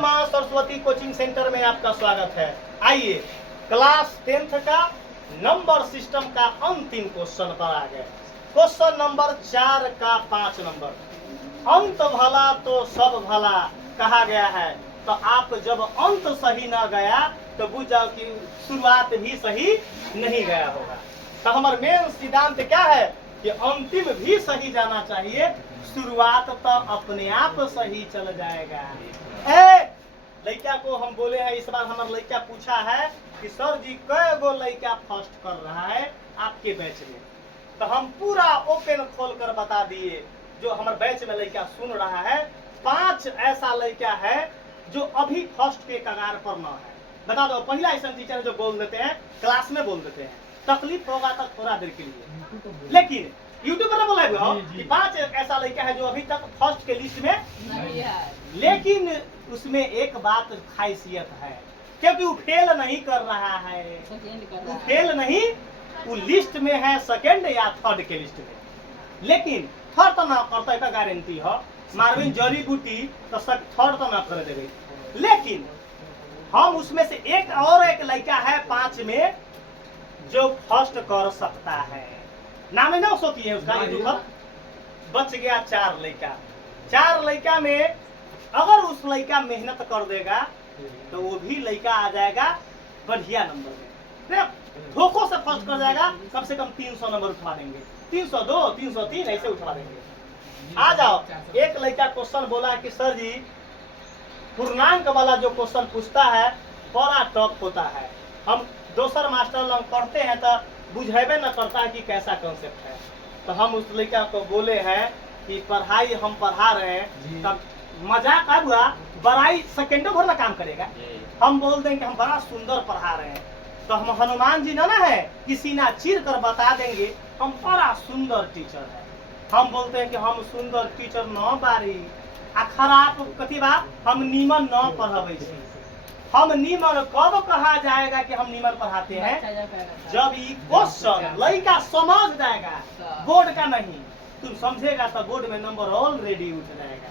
माँ Saraswati coaching centre में आपका स्वागत है। आइए क्लास 10th का नंबर सिस्टम का अंतिम क्वेश्चन पर आ गए। क्वेश्चन नंबर 4 का 5 नंबर, अंत भला तो सब भला कहा गया है। तो आप जब अंत सही ना गया तो बुझ जाओ कि शुरुआत भी सही नहीं गया होगा। तो हमारा मेन सिद्धांत क्या है कि अंतिम भी सही जाना चाहिए, शुरुआत तो अपने आप सही चल जाएगा। लड़का को हम बोले हैं, इस बार हमारा लड़का पूछा है कि सर जी कै गो लड़का फर्स्ट कर रहा है आपके बैच में। तो हम पूरा ओपन खोल कर बता दिए, जो हमारे बैच में लड़का सुन रहा है 5 ऐसा लड़का है जो अभी फर्स्ट के कगार पर न है। बता दो, पहला ऐसा टीचर जो बोल देते हैं क्लास में बोल देते हैं, तकलीफ होगा तो थोड़ा देर के लिए, लेकिन यूट्यूब पर बोला कि 5 ऐसा लड़का है जो अभी तक फर्स्ट के लिस्ट में नहीं है। लेकिन उसमें एक बात खासियत है, क्योंकि वो फेल नहीं कर रहा है, वो फेल नहीं, वो लिस्ट में है सेकंड या थर्ड के लिस्ट में। लेकिन थर्ड तो ना करता है, गारंटी है मारविन जड़ी बूटी तो थर्ड तो ना कर देंगे। लेकिन हम उसमें से एक लड़का है 5 में जो फर्स्ट कर सकता है। नाम है ना उसको किए उसका, बच गया 4 लड़का। 4 लड़का में अगर उस लड़का मेहनत कर देगा तो वो भी लड़का आ जाएगा बढ़िया नंबर में, धोखों से फर्स्ट कर जाएगा। कम से कम 300 नंबर उठवा देंगे, 302 303 ऐसे उठवा देंगे। आ जाओ, एक लड़का क्वेश्चन बोला कि सर जी पूर्णांक वाला जो क्वेश्चन पूछता है बड़ा टफ होता है, हम दोसर मास्टर लोग पढ़ते हैं तो बुझेबे न करता है कि कैसा कॉन्सेप्ट है। तो हम उस लड़का को बोले हैं कि पढ़ाई हम पढ़ा रहे हैं, तब मजाक अब हुआ, बड़ाई सेकेंडों भर में काम करेगा। हम बोल देंगे हम बड़ा सुंदर पढ़ा रहे हैं, तो हम हनुमान जी ना है कि सीना चीर कर बता देंगे हम बड़ा सुंदर टीचर है। हम बोलते हैं कि हम सुंदर टीचर न बारी आ खराब कथी बा, हम नीमन न पढ़ावे छी। हम नीमन कब कहा जाएगा कि हम नीमन पढ़ाते हैं, जब ये क्वेश्चन लड़का समझ जाएगा, बोर्ड का नहीं, तुम समझेगा तो बोर्ड में नंबर ऑलरेडी उठ जाएगा।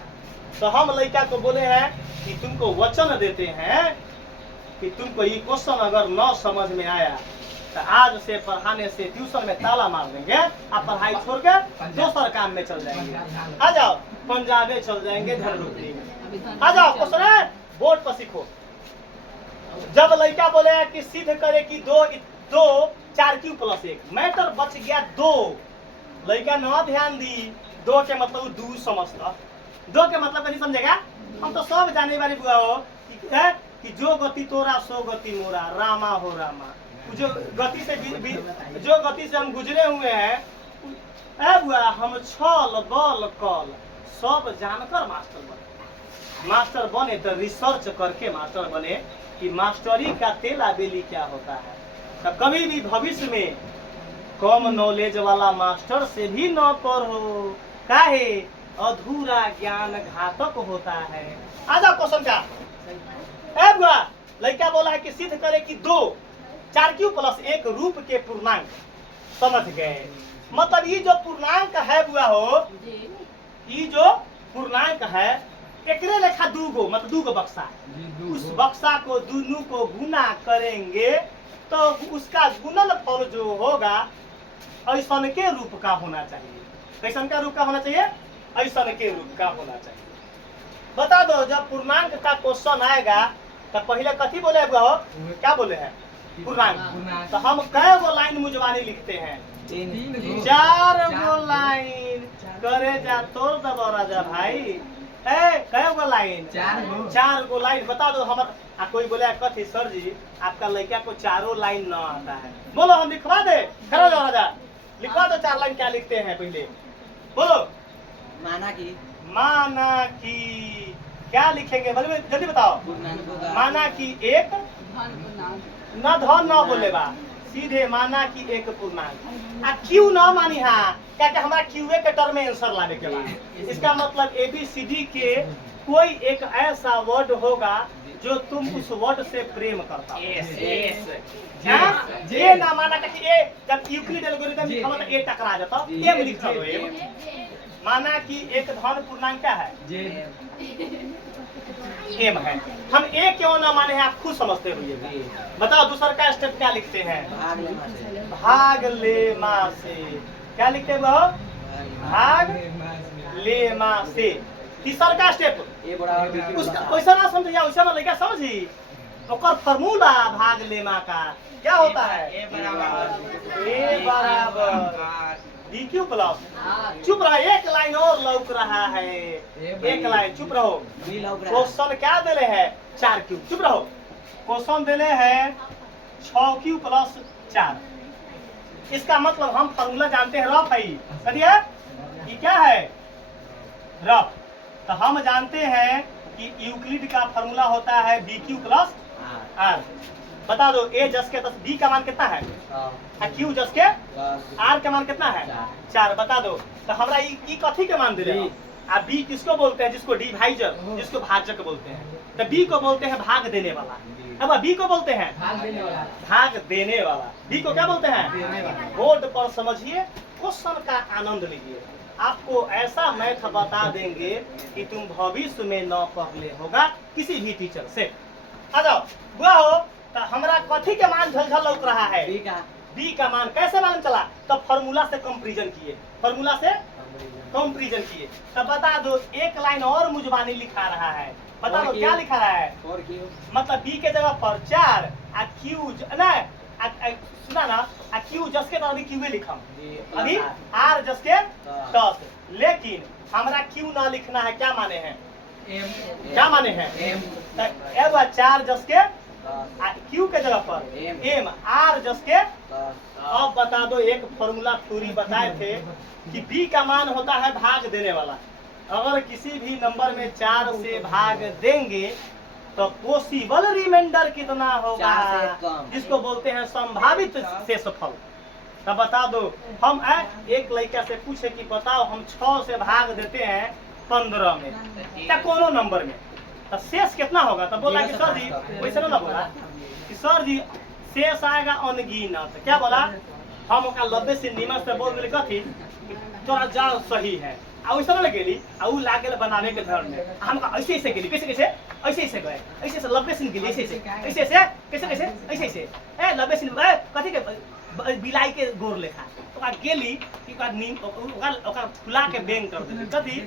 तो हम लड़का को बोले हैं कि तुमको वचन देते हैं कि तुमको ये क्वेश्चन अगर न समझ में आया तो आज से पढ़ाने से ट्यूशन में ताला मार देंगे, आप पढ़ाई छोड़ के दूसर काम में चल जाएंगे। आ जाओ पंजाबे चल जाएंगे, धनरुपरी में आ जाओ। क्वेश्चन है बोर्ड पर सीखो। जब लड़का बोले कि सिद्ध करे कि 2 4 क्यू प्लस 1, मैटर बच गया 2। लड़का न ध्यान दी, 2 के मतलब 2 समझता, 2 के मतलब नहीं समझेगा। हम तो सब जाने वाली बुआ हो कि जो गति तोरा सो गति मोरा, रामा हो रामा। जो गति से हम गुजरे हुए हैं बुआ, हम छल बल कल सब जानकर मास्टर बने तो रिसर्च करके मास्टर बने कि मास्टरी का तेला बेली क्या होता है। तो कभी भी भविष्य में कम नॉलेज वाला मास्टर से भी न पढ़ो, काहे अधूरा ज्ञान घातक होता है। आजा क्वेश्चन क्या बुआ, लड़का बोला है कि सिद्ध करे कि 2 4 क्यू प्लस 1 रूप के पूर्णांक। समझ गए, मतलब ये जो पूर्णांक है बुआ हो, ये जो पूर्णांक है एकरे लेखा 2 गो, मतलब 2 गो बक्सा है। उस बक्सा को दोनों को गुना करेंगे तो उसका गुणनफल जो होगा ऐसा के रूप का होना चाहिए। कैसन का रूप का होना चाहिए? ऐसा के रूप का होना चाहिए। बता दो, जब पूर्णांक का क्वेश्चन आएगा तो पहले कथी बोले बुआ हो, क्या बोले हैं? पूर्णांक। तो हम कै गो लाइन मुजवानी लिखते हैं? 4 गो लाइन। करे जा तोड़ दबो राजा भाई, कै गो लाइन? 4 गो लाइन। बता दो हमर कोई बोले कथी सर जी आपका लड़का को 4 लाइन न आता है, बोलो हम लिखवा दे। खड़ा जाओ राजा, लिखवा दो 4 लाइन। क्या लिखते हैं पहले बोलो? माना की क्या लिखेंगे, बोले जल्दी बताओ। माना की 1 न धन न बोले बा, सीधे माना कि 1 पूर्णांक। आ क्यू न मानी, हाँ क्या क्या हमारा क्यूए के टर्म में आंसर लाने के बाद। इसका मतलब ABCD के कोई एक ऐसा वर्ड होगा जो तुम उस वर्ड से प्रेम करता हो। ये ना माना कि ए जब यूक्लिड एल्गोरिथम लिखा मतलब ए टकरा जाता, ए में लिख दो। माना कि 1 धन पूर्णांक क्या है? एम है। हम ए क्यों ना माने हैं आप खुद समझते रहिएगा। बताओ दूसरा का स्टेप क्या लिखते हैं? भाग लेमा से। क्या लिखते हैं वो? भाग लेमा से। तीसरा का स्टेप उसका वैसा ना समझिए, वैसा ना लगा समझी। और फॉर्मूला भाग लेमा का क्या होता है? ए बराबर बी क्यू प्लस। चुप रहो, एक लाइन और लौक रहा है। एक लाइन चुप रहो। क्वेश्चन क्या देले है? 4 क्यू। चुप रहो। क्वेश्चन देले है 6 क्यू प्लस 4। इसका मतलब हम फॉर्मूला जानते हैं, रफ है। कहिए ये क्या है? रफ। तो हम जानते हैं कि यूक्लिड का फॉर्मूला होता है बी क्यू प्लस आर। बता दो ए जस के 10 बी का मान कितना है? क्यू जस के आर का मान कितना है? 4। बता दो। तो हमरा ई कथी के मान दे? आ बी किसको बोलते हैं? जिसको डिवाइजर, जिसको भाजक बोलते हैं। तो बी को बोलते हैं भाग देने वाला। अब बी को बोलते हैं भाग देने वाला। बी को क्या बोलते हैं? बोर्ड पर समझिए, क्वेश्चन का आनंद लीजिए। आपको ऐसा मैथ बता देंगे कि तुम भविष्य में न पढ़ले होगा किसी भी टीचर से। आ जाओ बुआ हो। तो हमरा कथी के मान झलझल लौक रहा है? बी का मान कैसे मालूम चला? तो फॉर्मूला से कंपैरिजन किए। फॉर्मूला से कंपैरिजन किए। तो बता दो, एक लाइन और मुजबानी लिखा रहा है। बता दो क्या लिखा रहा है? मतलब बी के जगह पर 4 आ क्यू ना सुना ना, आ क्यू जस के अभी क्यू लिखम, अभी आर जस के 10। लेकिन हमरा क्यू ना लिखना है। क्या माने हैं? क्या माने हैं? एम 4 जस के क्यू के जगह पर एम आर जस के। अब बता दो, एक फॉर्मूला थ्योरी बताए थे कि बी का मान होता है भाग देने वाला। अगर किसी भी नंबर में 4 से भाग देंगे तो पॉसिबल रिमाइंडर कितना होगा? जिसको बोलते हैं संभावित शेषफल। तो बता दो, हम एक लड़का से पूछे कि बताओ हम 6 से भाग देते हैं 15 में या कोनो नंबर में, तो शेष कितना होगा? तो बोला कि सर जी, वैसे ना बोला कि सर जी शेष आएगा अनगिनत। क्या बोला? हम ओका 90 से नीमन से बोल दिले कथी तोरा जान सही है। आ वैसे ना गेली आ उ लागल बनावे के घर में। हम ऐसे ऐसे गेली, कैसे कैसे ऐसे ऐसे गए, ऐसे ऐसे 90 से गेली, ऐसे ऐसे ऐसे ऐसे कैसे कैसे ऐसे ऐसे ए 90 से कथी के बिलाई के गोर लेखा। तो का गेली कि का नीम ओका फुला के बेंग कर देली। कथी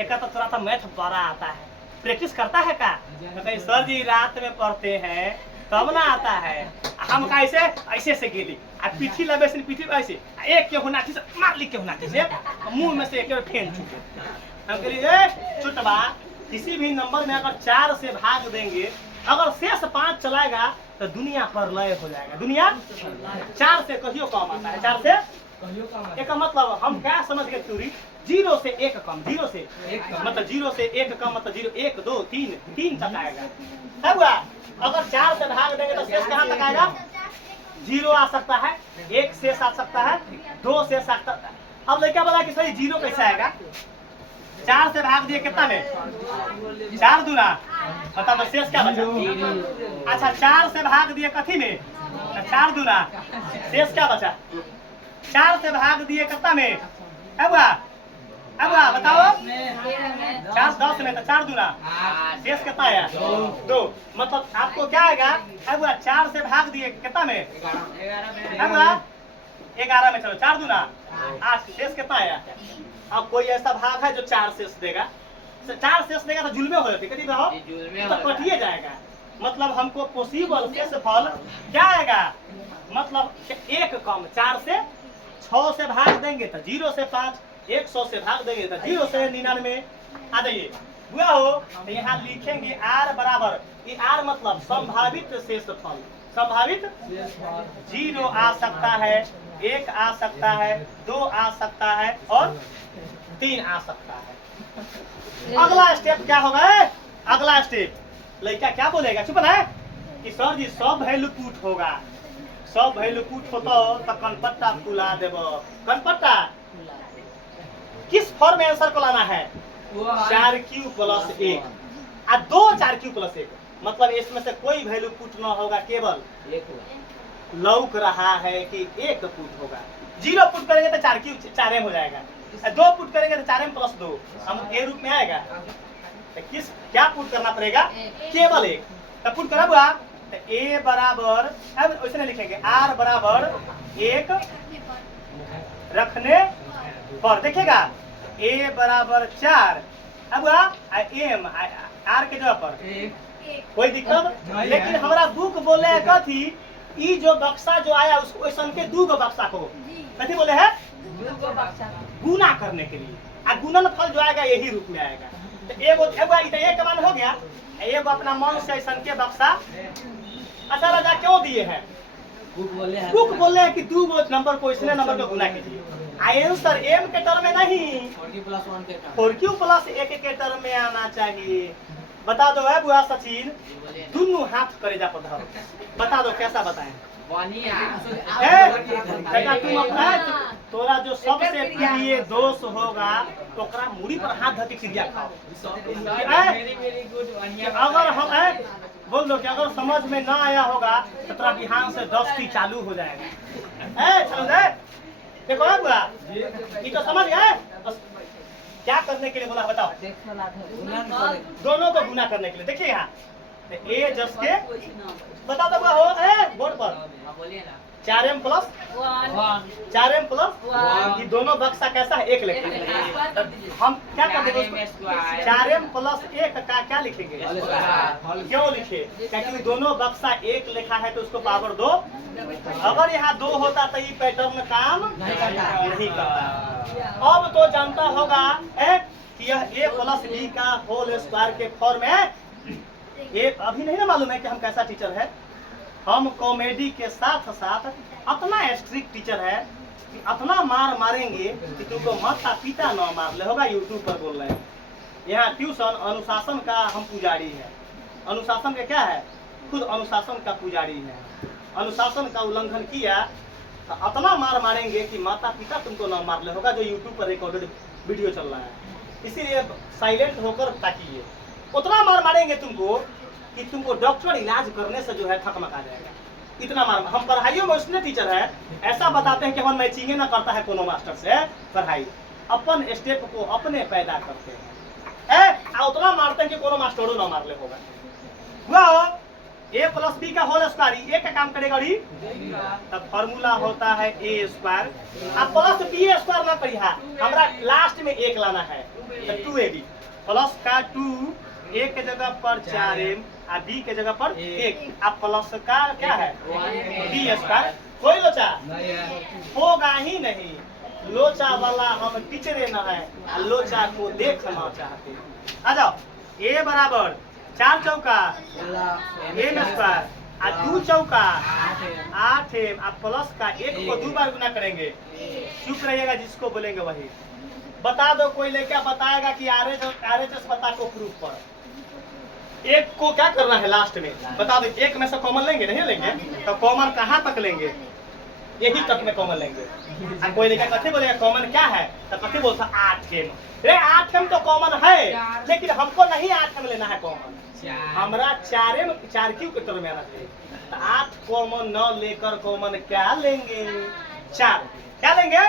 एक तो थोड़ा सा मैथ बड़ा आता है, प्रैक्टिस करता है का? तो सर जी रात में पढ़ते हैं तब ना आता है। हम कैसे ऐसे से गेली आ पीठी लबे से पीठी ऐसे एक के होना से मार ली के होना से मुंह में से एक फेन छूटे। हम कहली ए छुटवा, किसी भी नंबर में अगर 4 से भाग देंगे, अगर शेष 5 चलाएगा तो दुनिया पर लय हो जाएगा। दुनिया 4 से कहियो कम आता है। 4 से एक मतलब हम क्या समझ गए थ्योरी? 0 से 1 कम, 0 से 1 कम मतलब 0 से 1 कम मतलब 0 1 2 3 तक आएगा। है हुआ? अगर 4 से भाग देंगे तो शेष कहाँ तक आएगा? 0 आ सकता है, 1 शेष आ सकता है, 2 शेष आ सकता है। अब लड़का बोला कि सही 0 कैसे आएगा? 4 से भाग दिए कितना में? 4 दूना बता दो शेष क्या बचा? अच्छा 4 से भाग दिए कथी में? 4 दूना शेष क्या बचा? 4 से भाग दिए कितना में? अब बताओ 4 10 में तो 4 दूना शेष कितना आया? 2। मतलब आपको क्या आएगा? अब 4 से भाग दिए कितना में? 11 में। चलो 4 दूना 8 शेष कितना आया? अब कोई ऐसा भाग है जो 4 शेष देगा? 4 शेष देगा तो जुल्मे हो जाती कभी हो तो कटिए जाएगा। मतलब हमको पॉसिबल शेषफल क्या आएगा? मतलब 1 कम 4 से 6 से भाग देंगे तो 0 से 5, 100 से भाग देंगे तो 0 से 99। आ जाइए हुआ हो तो यहाँ लिखेंगे R बराबर, ये R मतलब संभावित शेषफल। संभावित 0 आ सकता है, 1 आ सकता है, 2 आ सकता है और 3 आ सकता है। अगला स्टेप क्या होगा? अगला स्टेप लड़का क्या बोलेगा? चुप ना कि सर जी सब वैल्यू पुट होगा। सब वैल्यू पुट होता तो कनपट्टा फुला देव। कनपट्टा किस फॉर्म में आंसर को लाना है? 4q प्लस 1 आ 2 4q प्लस 1 मतलब इसमें से कोई वैल्यू पुट ना होगा, केवल लौक रहा है कि 1 पुट होगा। 0 पुट करेंगे तो 4q 4m हो जाएगा, 2 पुट करेंगे तो 4m प्लस 2 हम ए रूप में आएगा। तो किस क्या पुट करना पड़ेगा? केवल एक। तो पुट करा बुआ, तो ए बराबर, अब वैसे नहीं लिखेंगे, आर बराबर एक रखने पर, देखिएगा ए बराबर 4, अब एम आर के जगह पर कोई दिक्कत, लेकिन हमारा बुक बोले है कथी, ई जो बक्सा जो आया उसको वैसन के 2 गो बक्सा को कथी बोले है? गुना करने के लिए, और गुणन फल जो आएगा यही रूप में आएगा। तो एगो एक मान हो गया, एगो अपना मन से ऐसन के बक्सा। अच्छा राजा क्यों दिए हैं? बुक बोले हैं कि 2 गो नंबर को इसने नंबर को गुना कीजिए। आंसर एम के टर्म में नहीं, 4q+1 के टर्म में आना चाहिए। बता दो है बुआ सचिन, दोनों हाथ करे जा पधारो, बता दो कैसा बताएं? तुम अपना तोरा जो सबसे प्रिय दोस्त होगा तो ओकरा मुड़ी पर हाथ धके चिड़िया खाओ। अगर हम बोल दो कि अगर समझ में ना आया होगा तो तोरा बिहान से दस्ती चालू हो जाएगा। देखो है बुआ, ये तो समझ गए क्या करने के लिए बोला, बताओ? दोनों को गुना करने के लिए। देखिए यहाँ ए जस के बता दो हो बोर्ड पर 4m प्लस 1 ये दोनों बक्सा कैसा है? एक लिखा है। हम क्या कर देंगे? 4m + 1 का क्या लिखेंगे? क्यों लिखे? क्योंकि दोनों बक्सा एक लिखा है तो उसको पावर 2। अगर यहाँ 2 होता तो ये पैटर्न काम नहीं करता। अब तो जानता होगा कि यह a + b का होल स्क्वायर के फॉर्म है। ये अभी नहीं ना मालूम है कि हम कैसा टीचर है। हम कॉमेडी के साथ साथ इतना स्ट्रिक्ट टीचर है कि इतना मार मारेंगे कि तुमको माता पिता न मार ले। होगा यूट्यूब पर बोल रहे हैं। यहाँ ट्यूशन अनुशासन का हम पुजारी है। अनुशासन का क्या है? खुद अनुशासन का पुजारी है। अनुशासन का उल्लंघन किया तो इतना मार मारेंगे कि माता पिता तुमको न मार ले। होगा जो यूट्यूब पर रिकॉर्डेड वीडियो चल रहा है, इसीलिए साइलेंट होकर ताकिए। उतना मार मारेंगे तुमको कि तुमको डॉक्टर इलाज करने से जो है थकमका जाएगा। इतना मार। हम पढ़ाइयों में उसने टीचर है, ऐसा बताते हैं कि हम मैचिंग ना करता है कोनो मास्टर से पढ़ाई, अपन स्टेप को अपने पैदा करते हैं। उतना मारते हैं कि कोनो मास्टरों ना मार ले। होगा वो a + b का होल स्क्वायर, ए का काम करेगा री, तब फॉर्मूला होता है a²। अब प्लस b² ना करिए, हमरा लास्ट में 1 लाना है तो 2ab प्लस का 2 a के जगह पर 4m और b के जगह पर 1। अब प्लस का क्या है? b²। कोई लोचा होगा ही नहीं। लोचा वाला हम टीचरे न है, लोचा को देखना चाहते हैं। आ जाओ, a बराबर 4 चौका m² और 2 चौका 8m और प्लस का 1 को 2 बार गुना करेंगे। चुप रहिएगा, जिसको बोलेंगे वही बता दो। कोई लेकर बताएगा कि RHS बता को प्रूफ पर 1 को क्या करना है लास्ट में बता दो। 1 में से कॉमन लेंगे? नहीं लेंगे। तो कॉमन कहाँ तक लेंगे? यही तक में कॉमन लेंगे। कोई लेकर कथी बोलेगा कॉमन क्या है? तो कथी बोलता 8m। अरे 8m तो कॉमन है, लेकिन हमको नहीं 8m लेना है कॉमन। हमरा 4q के टर्म में आना चाहिए। तो 8 कॉमन न लेकर कॉमन क्या लेंगे? 4। क्या लेंगे?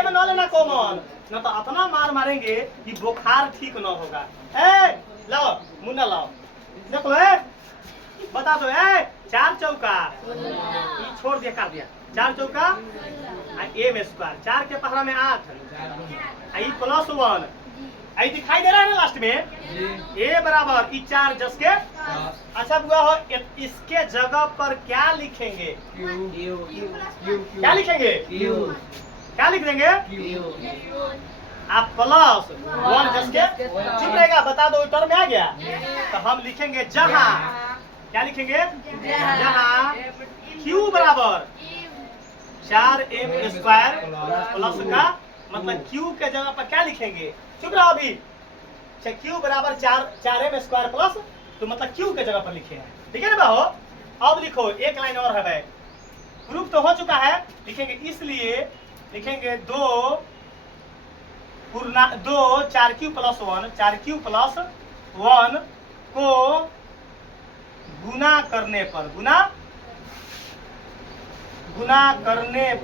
m न लेना कॉमन, न तो इतना मार मारेंगे कि बुखार ठीक न होगा। लाओ मुन्ना लाओ, देख लो बता दो। 4 चौका छोड़ दिया, कर दिया। 4 चौका m², 4 के पहला में 8 + 1 दिखाई दे रहा है ना लास्ट में a बराबर 4 जस के। अच्छा बुआ हो, इसके जगह पर क्या लिखेंगे? क्या लिखेंगे? क्या लिख देंगे? आप +1 जस के। चुप रहेगा, बता दो टर्म में आ गया। तो हम लिखेंगे जहां, क्या लिखेंगे? जहां q बराबर 4m² प्लस का मतलब q के जगह पर क्या लिखेंगे? चुप रहो अभी। q बराबर 4m² प्लस, तो मतलब q के जगह पर लिखे हैं। ठीक है ना बाहो? अब लिखो, एक लाइन और है भाई। प्रूफ तो हो चुका है, लिखेंगे इसलिए लिखेंगे 2 4q + 1, 4q + 1 को गुना करने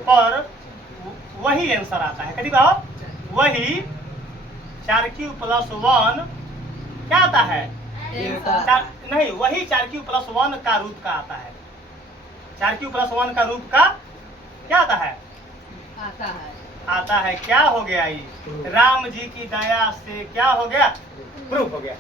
पर वही आंसर आता है। कभी कहो वही 4q + 1 क्या आता है? देवता। नहीं, वही 4q+1 का रूप का आता है। 4q+1 का रूप का क्या आता है? आता है। क्या हो गया? ये राम जी की दया से क्या हो गया? प्रूफ हो गया।